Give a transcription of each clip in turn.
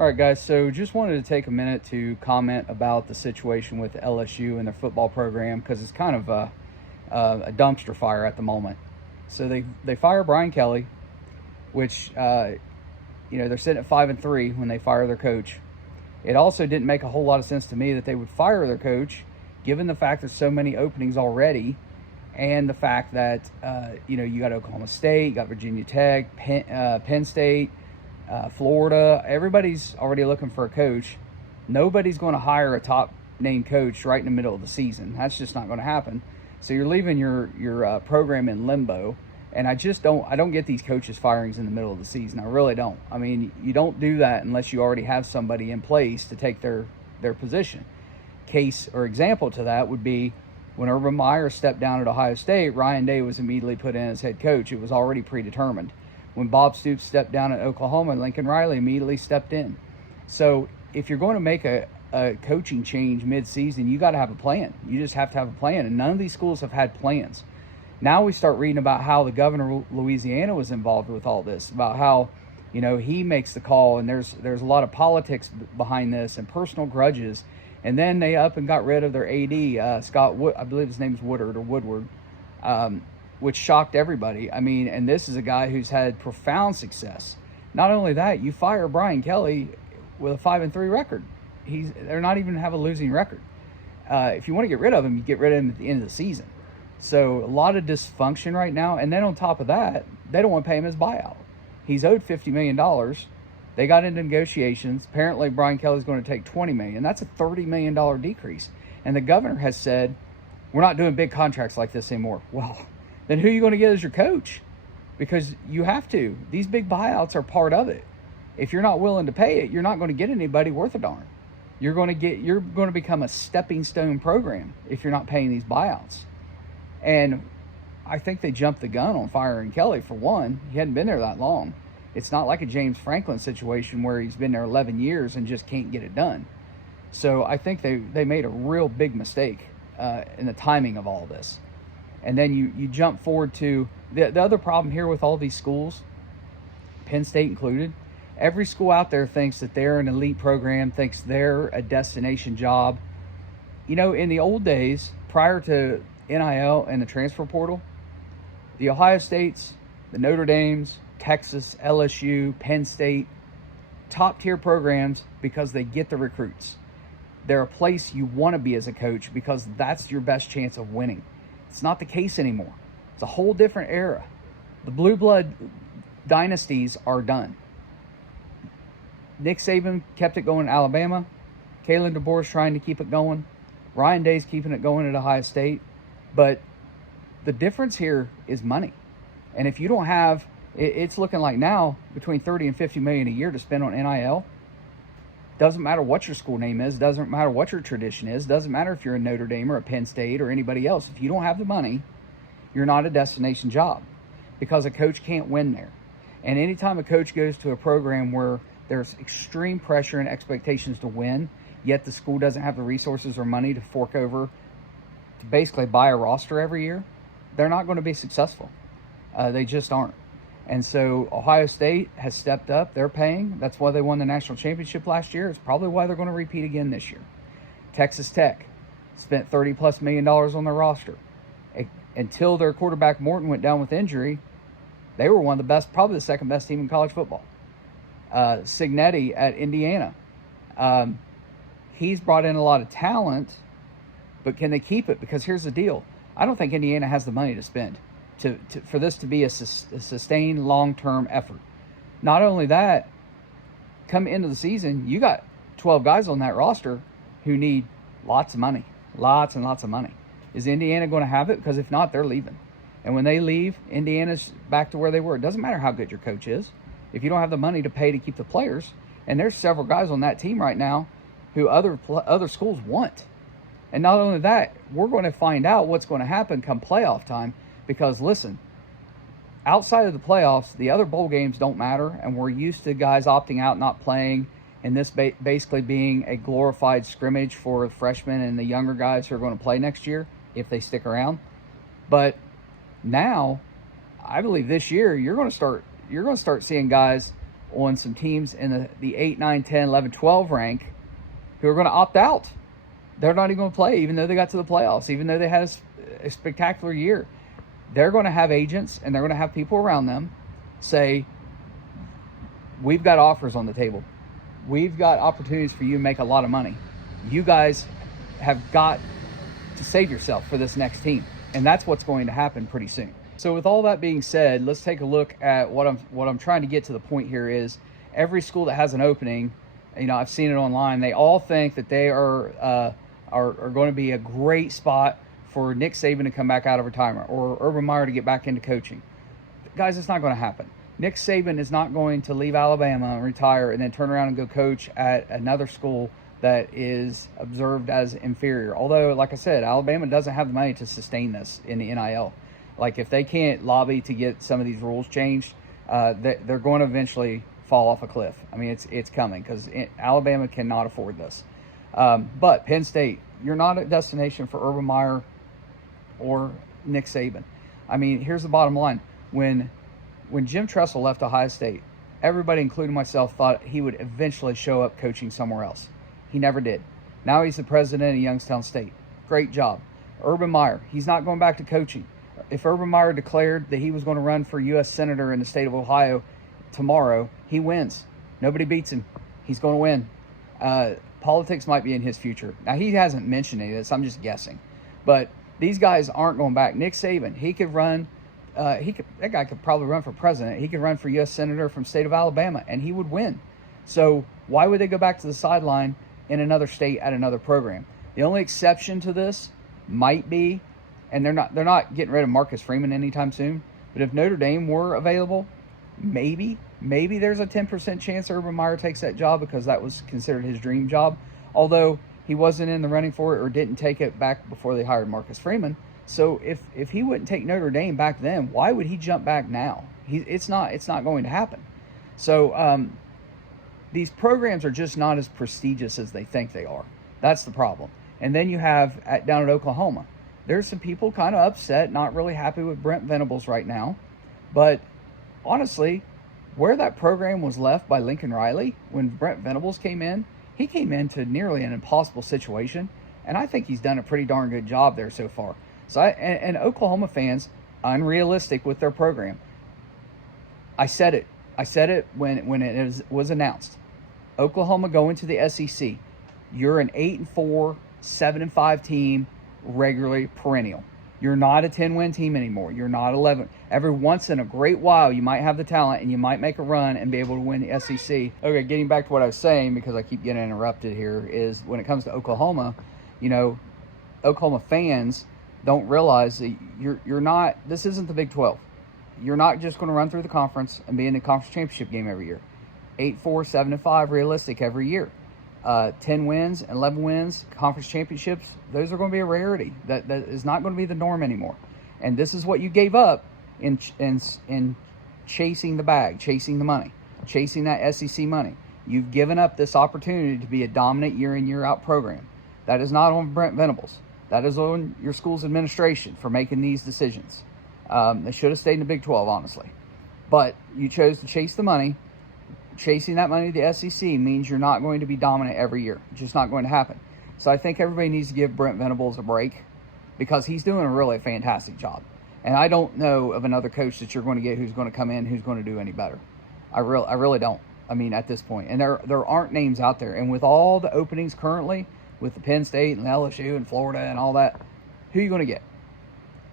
All right, guys, so just wanted to take a minute to comment about the situation with LSU and their football program because it's kind of a dumpster fire at the moment. So they fire Brian Kelly, which, they're sitting at 5-3 when they fire their coach. It also didn't make a whole lot of sense to me that they would fire their coach, given the fact there's so many openings already, and the fact that, you got Oklahoma State, you got Virginia Tech, Penn State, Florida. Everybody's already looking for a coach. Nobody's going to hire a top name coach right in the middle of the season. That's just not going to happen. So you're leaving your program in limbo. And I don't get these coaches firings in the middle of the season. I really don't. I mean, you don't do that unless you already have somebody in place to take their position. Case or example to that would be when Urban Meyer stepped down at Ohio State, Ryan Day was immediately put in as head coach. It was already predetermined. When Bob Stoops stepped down at Oklahoma, Lincoln Riley immediately stepped in. So if you're going to make a coaching change mid-season, you got to have a plan. You just have to have a plan, and none of these schools have had plans. Now we start reading about how the governor of Louisiana was involved with all this, about how, he makes the call, and there's a lot of politics behind this and personal grudges. And then they up and got rid of their AD, Scott Wood, I believe his name's Woodward, which shocked everybody. I mean, and this is a guy who's had profound success. Not only that, you fire Brian Kelly with a 5-3 record. They're not even have a losing record. If you want to get rid of him, you get rid of him at the end of the season. So a lot of dysfunction right now. And then on top of that, they don't want to pay him his buyout. He's owed $50 million. They got into negotiations. Apparently, Brian Kelly's going to take $20 million. That's a $30 million decrease. And the governor has said, we're not doing big contracts like this anymore. Well, then who are you going to get as your coach? Because you have to. These big buyouts are part of it. If you're not willing to pay it, you're not going to get anybody worth a darn. You're going to become a stepping stone program if you're not paying these buyouts. And I think they jumped the gun on firing Kelly. For one, he hadn't been there that long. It's not like a James Franklin situation where he's been there 11 years and just can't get it done. So I think they made a real big mistake in the timing of all this. And then you jump forward to the other problem here with all these schools, Penn State included. Every school out there thinks that they're an elite program, thinks they're a destination job. In the old days, prior to NIL and the transfer portal, the Ohio States, the Notre Dames, Texas, LSU, Penn State, top tier programs because they get the recruits. They're a place you want to be as a coach because that's your best chance of winning. It's not the case anymore. It's a whole different era. The blue blood dynasties are done. Nick Saban kept it going at Alabama. Kalen DeBoer's trying to keep it going. Ryan Day's keeping it going at Ohio State. But the difference here is money. And if you don't have, it's looking like now between $30 and $50 million a year to spend on NIL. Doesn't matter what your school name is. Doesn't matter what your tradition is. Doesn't matter if you're a Notre Dame or a Penn State or anybody else. If you don't have the money, you're not a destination job because a coach can't win there. And anytime a coach goes to a program where there's extreme pressure and expectations to win, yet the school doesn't have the resources or money to fork over to basically buy a roster every year, they're not going to be successful. They just aren't. And so Ohio State has stepped up. They're paying. That's why they won the national championship last year. It's probably why they're going to repeat again this year. Texas Tech spent $30+ million on their roster. Until their quarterback Morton went down with injury, they were one of the best, probably the second best team in college football. Signetti at Indiana. He's brought in a lot of talent, but can they keep it? Because here's the deal. I don't think Indiana has the money to spend for this to be a sustained long-term effort. Not only that, come into the season, you got 12 guys on that roster who need lots of money, lots and lots of money. Is Indiana going to have it? Because if not, they're leaving. And when they leave, Indiana's back to where they were. It doesn't matter how good your coach is. If you don't have the money to pay to keep the players, and there's several guys on that team right now who other schools want. And not only that, we're going to find out what's going to happen come playoff time. Because listen, outside of the playoffs, the other bowl games don't matter, and we're used to guys opting out, not playing, and this basically being a glorified scrimmage for the freshmen and the younger guys who are going to play next year if they stick around. But now, I believe this year you're going to start seeing guys on some teams in the 8, 9, 10, 11, 12 rank who are going to opt out. They're not even going to play, even though they got to the playoffs, even though they had a spectacular year. They're going to have agents and they're going to have people around them say, we've got offers on the table. We've got opportunities for you to make a lot of money. You guys have got to save yourself for this next team. And that's what's going to happen pretty soon. So with all that being said, let's take a look at what I'm trying to get to the point here is every school that has an opening, I've seen it online, they all think that they are going to be a great spot for Nick Saban to come back out of retirement or Urban Meyer to get back into coaching. Guys, it's not going to happen. Nick Saban is not going to leave Alabama and retire and then turn around and go coach at another school that is observed as inferior. Although, like I said, Alabama doesn't have the money to sustain this in the NIL. Like, if they can't lobby to get some of these rules changed, they're going to eventually fall off a cliff. I mean, it's coming because Alabama cannot afford this. But Penn State, you're not a destination for Urban Meyer or Nick Saban. I mean, here's the bottom line. When Jim Tressel left Ohio State, everybody, including myself, thought he would eventually show up coaching somewhere else. He never did. Now he's the president of Youngstown State. Great job. Urban Meyer, he's not going back to coaching. If Urban Meyer declared that he was going to run for U.S. Senator in the state of Ohio tomorrow, he wins. Nobody beats him. He's going to win. Politics might be in his future. Now, he hasn't mentioned any of this. I'm just guessing. But these guys aren't going back. Nick Saban, he could run. That guy could probably run for president. He could run for U.S. Senator from the state of Alabama, and he would win. So why would they go back to the sideline in another state at another program? The only exception to this might be, and they're not getting rid of Marcus Freeman anytime soon, but if Notre Dame were available, maybe there's a 10% chance Urban Meyer takes that job because that was considered his dream job, although he wasn't in the running for it or didn't take it back before they hired Marcus Freeman. So if he wouldn't take Notre Dame back then, why would he jump back now? It's not going to happen. So these programs are just not as prestigious as they think they are. That's the problem. And then you have down at Oklahoma, there's some people kind of upset, not really happy with Brent Venables right now. But honestly, where that program was left by Lincoln Riley when Brent Venables came in, he came into nearly an impossible situation. And I think he's done a pretty darn good job there so far. So and Oklahoma fans, unrealistic with their program. I said it when it was announced. Oklahoma going to the SEC. You're an 8-4, 7-5 team, regularly perennial. You're not a 10-win team anymore. You're not 11. Every once in a great while, you might have the talent and you might make a run and be able to win the SEC. Okay, getting back to what I was saying, because I keep getting interrupted here, is when it comes to Oklahoma, Oklahoma fans don't realize that you're not, this isn't the Big 12. You're not just going to run through the conference and be in the conference championship game every year. 8-4, 7-5 realistic every year. 10 wins and 11 wins, conference championships, those are going to be a rarity. That is not going to be the norm anymore. And this is what you gave up in chasing the bag, chasing the money, chasing that SEC money. You've given up this opportunity to be a dominant year in, year out program. That is not on Brent Venables. That is on your school's administration for making these decisions. They should have stayed in the Big 12, honestly. But you chose to chase the money. Chasing that money to the SEC means you're not going to be dominant every year. It's just not going to happen. So I think everybody needs to give Brent Venables a break because he's doing a really fantastic job. And I don't know of another coach that you're going to get who's going to come in who's going to do any better. I really don't. I mean, at this point. And there aren't names out there. And with all the openings currently, with the Penn State and LSU and Florida and all that, who are you going to get?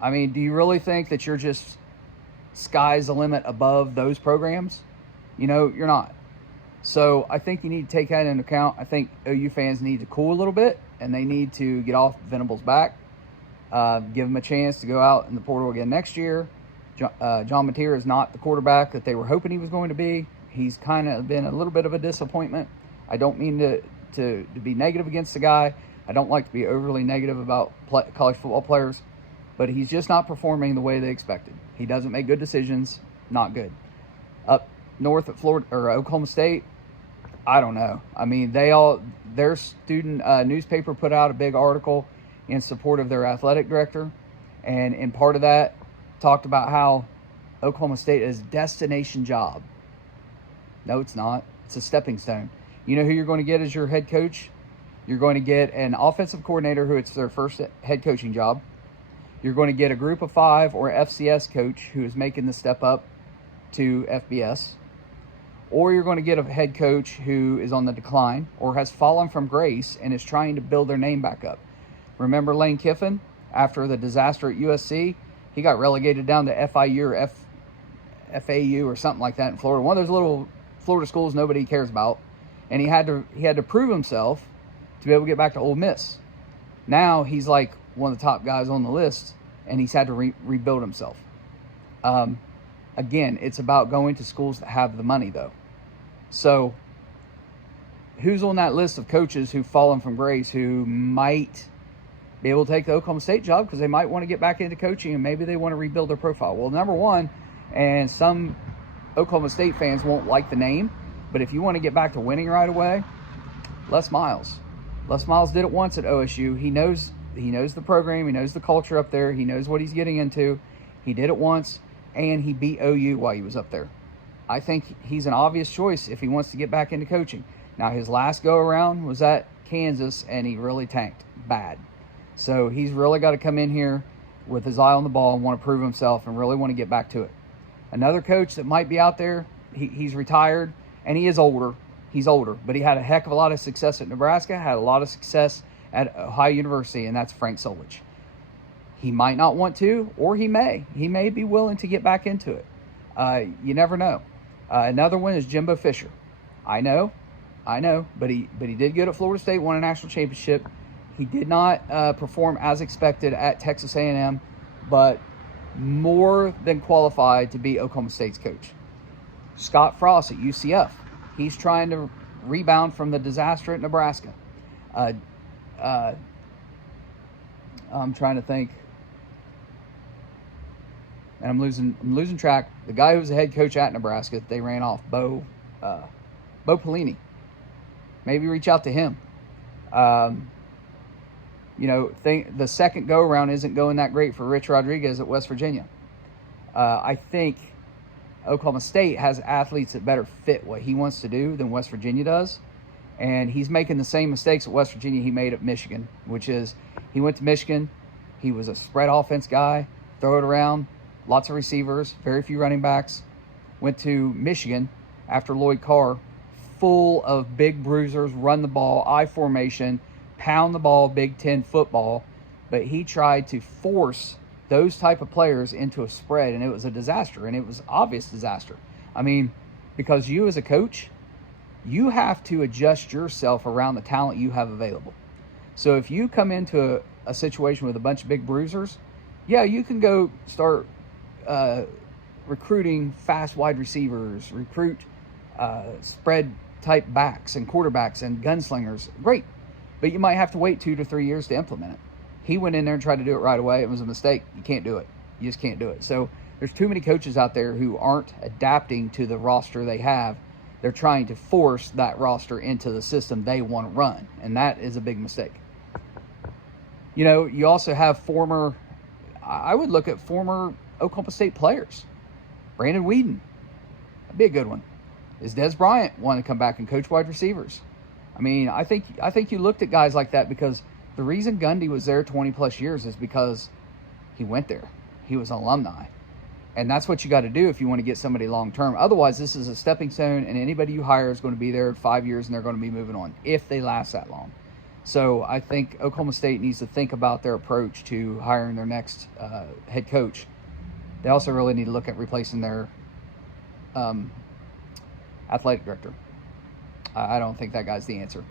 I mean, do you really think that you're just sky's the limit above those programs? You're not. So I think you need to take that into account. I think OU fans need to cool a little bit, and they need to get off Venables' back, give him a chance to go out in the portal again next year. John Mateer is not the quarterback that they were hoping he was going to be. He's kind of been a little bit of a disappointment. I don't mean to be negative against the guy. I don't like to be overly negative about college football players, but he's just not performing the way they expected. He doesn't make good decisions. Not good. Up north at Florida or Oklahoma State, I don't know. I mean, their student newspaper put out a big article in support of their athletic director, and in part of that talked about how Oklahoma State is a destination job. No, it's not. It's a stepping stone. You know who you're going to get as your head coach? You're going to get an offensive coordinator who it's their first head coaching job. You're going to get a group of 5 or FCS coach who is making the step up to FBS. Or you're going to get a head coach who is on the decline or has fallen from grace and is trying to build their name back up. Remember Lane Kiffin? After the disaster at USC, he got relegated down to FIU or FAU or something like that in Florida. One of those little Florida schools nobody cares about. And he had to prove himself to be able to get back to Ole Miss. Now he's like one of the top guys on the list, and he's had to rebuild himself. Again, it's about going to schools that have the money, though. So who's on that list of coaches who've fallen from grace who might be able to take the Oklahoma State job because they might want to get back into coaching and maybe they want to rebuild their profile? Well, number one, and some Oklahoma State fans won't like the name, but if you want to get back to winning right away, Les Miles. Les Miles did it once at OSU. He knows the program. He knows the culture up there. He knows what he's getting into. He did it once, and he beat OU while he was up there. I think he's an obvious choice if he wants to get back into coaching. Now, his last go-around was at Kansas, and he really tanked bad. So he's really got to come in here with his eye on the ball and want to prove himself and really want to get back to it. Another coach that might be out there, he's retired, and he is older. He's older, but he had a heck of a lot of success at Nebraska, had a lot of success at Ohio University, and that's Frank Solich. He might not want to, or he may. He may be willing to get back into it. You never know. Another one is Jimbo Fisher. I know, but he did good at Florida State, won a national championship. He did not perform as expected at Texas A&M, but more than qualified to be Oklahoma State's coach. Scott Frost at UCF. He's trying to rebound from the disaster at Nebraska. I'm trying to think, and I'm losing track. The guy who was the head coach at Nebraska, they ran off, Bo Pelini. Maybe reach out to him. The second go around isn't going that great for Rich Rodriguez at West Virginia. I think Oklahoma State has athletes that better fit what he wants to do than West Virginia does. And he's making the same mistakes at West Virginia he made at Michigan, which is he went to Michigan. He was a spread offense guy, throw it around, lots of receivers, very few running backs. Went to Michigan after Lloyd Carr, full of big bruisers, run the ball, I formation, pound the ball, Big Ten football. But he tried to force those type of players into a spread, and it was a disaster, and it was obvious disaster. I mean, because you as a coach, you have to adjust yourself around the talent you have available. So if you come into a situation with a bunch of big bruisers, yeah, you can go start recruiting fast wide receivers, recruit spread type backs and quarterbacks and gunslingers. Great. But you might have to wait 2 to 3 years to implement it. He went in there and tried to do it right away. It was a mistake. You can't do it. You just can't do it. So there's too many coaches out there who aren't adapting to the roster they have. They're trying to force that roster into the system they want to run, and that is a big mistake. You also have I would look at former Oklahoma State players. Brandon Weeden, that'd be a good one. Is Des Bryant want to come back and coach wide receivers? I mean, I think you looked at guys like that because the reason Gundy was there 20 plus years is because he went there. He was an alumni. And that's what you got to do if you want to get somebody long term. Otherwise, this is a stepping stone, and anybody you hire is going to be there 5 years, and they're going to be moving on if they last that long. So I think Oklahoma State needs to think about their approach to hiring their next head coach. They also really need to look at replacing their athletic director. I don't think that guy's the answer.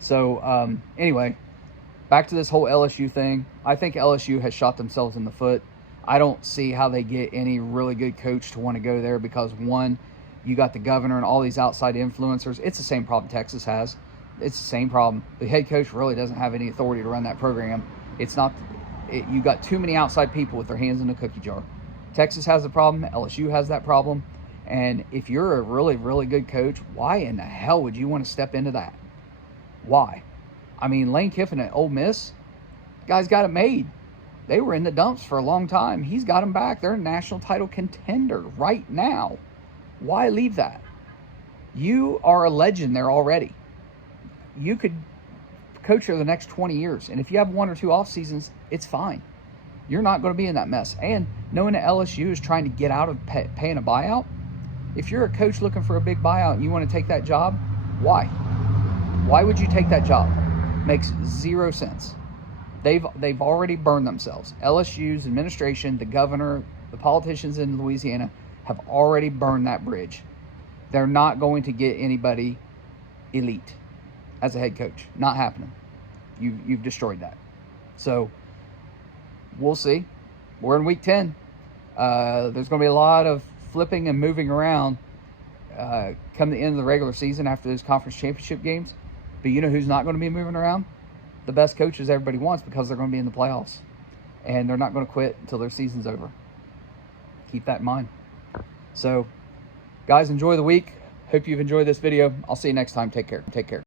So anyway, back to this whole LSU thing. I think LSU has shot themselves in the foot. I don't see how they get any really good coach to want to go there because, one, you got the governor and all these outside influencers. It's the same problem Texas has. It's the same problem. The head coach really doesn't have any authority to run that program. You got too many outside people with their hands in a cookie jar. Texas has the problem. LSU has that problem. And if you're a really, really good coach, why in the hell would you want to step into that? Why? I mean, Lane Kiffin at Ole Miss, guys got it made. They were in the dumps for a long time. He's got them back. They're a national title contender right now. Why leave that? You are a legend there already. You could coach for the next 20 years. And if you have 1 or 2 off seasons, it's fine. You're not going to be in that mess. And knowing that LSU is trying to get out of paying a buyout, if you're a coach looking for a big buyout and you want to take that job, why? Why would you take that job? Makes 0 sense. They've already burned themselves. LSU's administration, the governor, the politicians in Louisiana have already burned that bridge. They're not going to get anybody elite as a head coach. Not happening. You've destroyed that. So we'll see. We're in week 10. There's going to be a lot of flipping and moving around come the end of the regular season after those conference championship games. But you know who's not going to be moving around? The best coaches everybody wants, because they're going to be in the playoffs. And they're not going to quit until their season's over. Keep that in mind. So, guys, enjoy the week. Hope you've enjoyed this video. I'll see you next time. Take care. Take care.